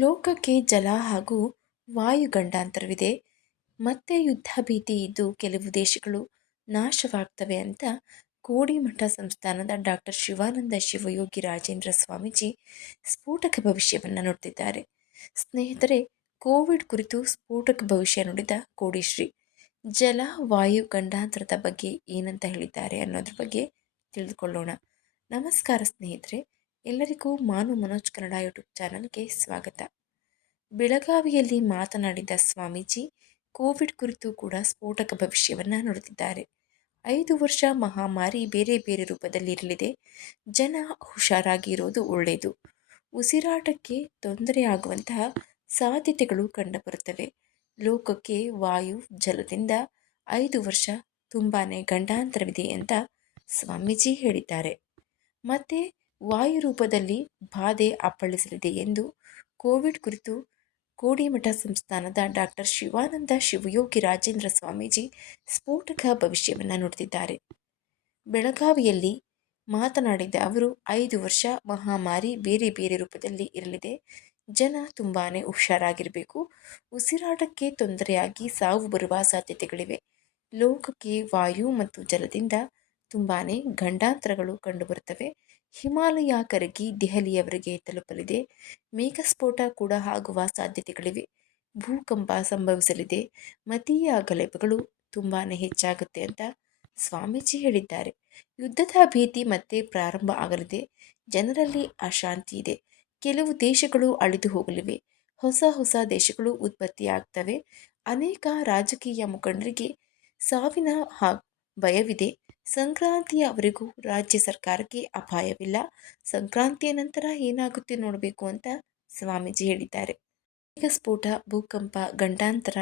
ಲೋಕಕ್ಕೆ ಜಲ ಹಾಗೂ ವಾಯು ಗಂಡಾಂತರವಿದೆ. ಮತ್ತೆ ಯುದ್ಧ ಭೀತಿ ಇದ್ದು ಕೆಲವು ದೇಶಗಳು ನಾಶವಾಗ್ತವೆ ಅಂತ ಕೋಡಿಮಠ ಸಂಸ್ಥಾನದ ಡಾಕ್ಟರ್ ಶಿವಾನಂದ ಶಿವಯೋಗಿ ರಾಜೇಂದ್ರ ಸ್ವಾಮೀಜಿ ಸ್ಫೋಟಕ ಭವಿಷ್ಯವನ್ನು ನುಡಿದಿದ್ದಾರೆ. ಸ್ನೇಹಿತರೆ, ಕೋವಿಡ್ ಕುರಿತು ಸ್ಫೋಟಕ ಭವಿಷ್ಯ ನುಡಿದ ಕೋಡಿಶ್ರೀ ಜಲ ವಾಯು ಗಂಡಾಂತರದ ಬಗ್ಗೆ ಏನಂತ ಹೇಳಿದ್ದಾರೆ ಅನ್ನೋದ್ರ ಬಗ್ಗೆ ತಿಳಿದುಕೊಳ್ಳೋಣ. ನಮಸ್ಕಾರ ಸ್ನೇಹಿತರೆ, ಎಲ್ಲರಿಗೂ ಮಾನು ಮನೋಜ್ ಕನ್ನಡ ಯೂಟ್ಯೂಬ್ ಚಾನಲ್ಗೆ ಸ್ವಾಗತ. ಬೆಳಗಾವಿಯಲ್ಲಿ ಮಾತನಾಡಿದ ಸ್ವಾಮೀಜಿ ಕೋವಿಡ್ ಕುರಿತು ಕೂಡ ಸ್ಫೋಟಕ ಭವಿಷ್ಯವನ್ನು ನುಡಿದಿದ್ದಾರೆ. 5 ವರ್ಷ ಮಹಾಮಾರಿ ಬೇರೆ ಬೇರೆ ರೂಪದಲ್ಲಿ ಇರಲಿದೆ. ಜನ ಹುಷಾರಾಗಿರೋದು ಒಳ್ಳೆಯದು. ಉಸಿರಾಟಕ್ಕೆ ತೊಂದರೆಯಾಗುವಂತಹ ಸಾಧ್ಯತೆಗಳು ಕಂಡುಬರುತ್ತವೆ. ಲೋಕಕ್ಕೆ ವಾಯು ಜಲದಿಂದ 5 ವರ್ಷ ತುಂಬಾನೇ ಗಂಡಾಂತರವಿದೆ ಅಂತ ಸ್ವಾಮೀಜಿ ಹೇಳಿದ್ದಾರೆ. ಮತ್ತೆ ವಾಯು ರೂಪದಲ್ಲಿ ಬಾಧೆ ಅಪ್ಪಳಿಸಲಿದೆ ಎಂದು ಕೋವಿಡ್ ಕುರಿತು ಕೋಡಿಮಠ ಸಂಸ್ಥಾನದ ಡಾಕ್ಟರ್ ಶಿವಾನಂದ ಶಿವಯೋಗಿ ರಾಜೇಂದ್ರ ಸ್ವಾಮೀಜಿ ಸ್ಫೋಟಕ ಭವಿಷ್ಯವನ್ನು ನುಡಿದಿದ್ದಾರೆ. ಬೆಳಗಾವಿಯಲ್ಲಿ ಮಾತನಾಡಿದ ಅವರು 5 ವರ್ಷ ಮಹಾಮಾರಿ ಬೇರೆ ಬೇರೆ ರೂಪದಲ್ಲಿ ಇರಲಿದೆ. ಜನ ತುಂಬಾನೇ ಹುಷಾರಾಗಿರಬೇಕು. ಉಸಿರಾಟಕ್ಕೆ ತೊಂದರೆಯಾಗಿ ಸಾವು ಬರುವ ಸಾಧ್ಯತೆಗಳಿವೆ. ಲೋಕಕ್ಕೆ ವಾಯು ಮತ್ತು ಜಲದಿಂದ ತುಂಬಾನೇ ಗಂಡಾಂತರಗಳು ಕಂಡುಬರುತ್ತವೆ. ಹಿಮಾಲಯ ಕರಗಿ ದೆಹಲಿಯವರೆಗೆ ತಲುಪಲಿದೆ. ಮೇಘಸ್ಫೋಟ ಕೂಡ ಆಗುವ ಸಾಧ್ಯತೆಗಳಿವೆ. ಭೂಕಂಪ ಸಂಭವಿಸಲಿದೆ. ಮತೀಯ ಗಲಭೆಗಳು ತುಂಬಾನೇ ಹೆಚ್ಚಾಗುತ್ತೆ ಅಂತ ಸ್ವಾಮೀಜಿ ಹೇಳಿದ್ದಾರೆ. ಯುದ್ಧದ ಭೀತಿ ಮತ್ತೆ ಪ್ರಾರಂಭ ಆಗಲಿದೆ. ಜನರಲ್ಲಿ ಅಶಾಂತಿ ಇದೆ. ಕೆಲವು ದೇಶಗಳು ಅಳಿದು ಹೋಗಲಿವೆ. ಹೊಸ ದೇಶಗಳು ಉತ್ಪತ್ತಿಯಾಗ್ತವೆ. ಅನೇಕ ರಾಜಕೀಯ ಮುಖಂಡರಿಗೆ ಸಾವಿನ ಭಯವಿದೆ. ಸಂಕ್ರಾಂತಿಯವರೆಗೂ ರಾಜ್ಯ ಸರ್ಕಾರಕ್ಕೆ ಅಪಾಯವಿಲ್ಲ. ಸಂಕ್ರಾಂತಿಯ ನಂತರ ಏನಾಗುತ್ತೆ ನೋಡಬೇಕು ಅಂತ ಸ್ವಾಮೀಜಿ ಹೇಳಿದ್ದಾರೆ. ಮೇಘ ಸ್ಫೋಟ, ಭೂಕಂಪ, ಗಂಡಾಂತರ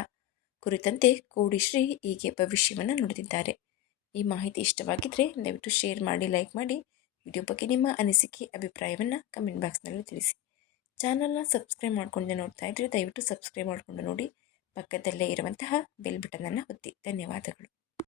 ಕುರಿತಂತೆ ಕೋಡಿಶ್ರೀ ಹೀಗೆ ಭವಿಷ್ಯವನ್ನು ನುಡಿದಿದ್ದಾರೆ. ಈ ಮಾಹಿತಿ ಇಷ್ಟವಾಗಿದ್ದರೆ ದಯವಿಟ್ಟು ಶೇರ್ ಮಾಡಿ, ಲೈಕ್ ಮಾಡಿ. ವಿಡಿಯೋ ಬಗ್ಗೆ ನಿಮ್ಮ ಅನಿಸಿಕೆ ಅಭಿಪ್ರಾಯವನ್ನು ಕಮೆಂಟ್ ಬಾಕ್ಸ್ನಲ್ಲಿ ತಿಳಿಸಿ. ಚಾನಲ್ನ ಸಬ್ಸ್ಕ್ರೈಬ್ ಮಾಡ್ಕೊಂಡು ನೋಡ್ತಾ ಇದ್ದರೆ ದಯವಿಟ್ಟು ಸಬ್ಸ್ಕ್ರೈಬ್ ಮಾಡಿಕೊಂಡು ನೋಡಿ. ಪಕ್ಕದಲ್ಲೇ ಇರುವಂತಹ ಬೆಲ್ ಬಟನನ್ನು ಒತ್ತಿ. ಧನ್ಯವಾದಗಳು.